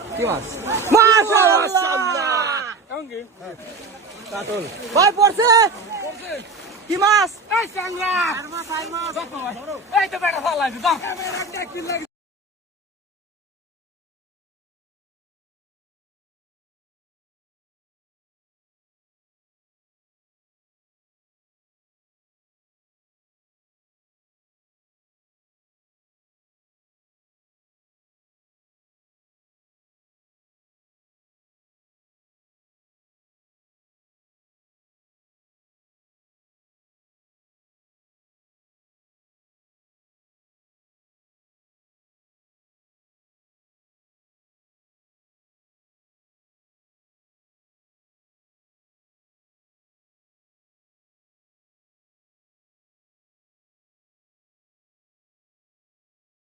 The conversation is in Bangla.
কি মাছ? মাশাআল্লাহ কেমন কি? কাতল। ভাই পড়ছে কি মাছ? এই চাংরা। এই তো বেটা ফালাইছে দাও।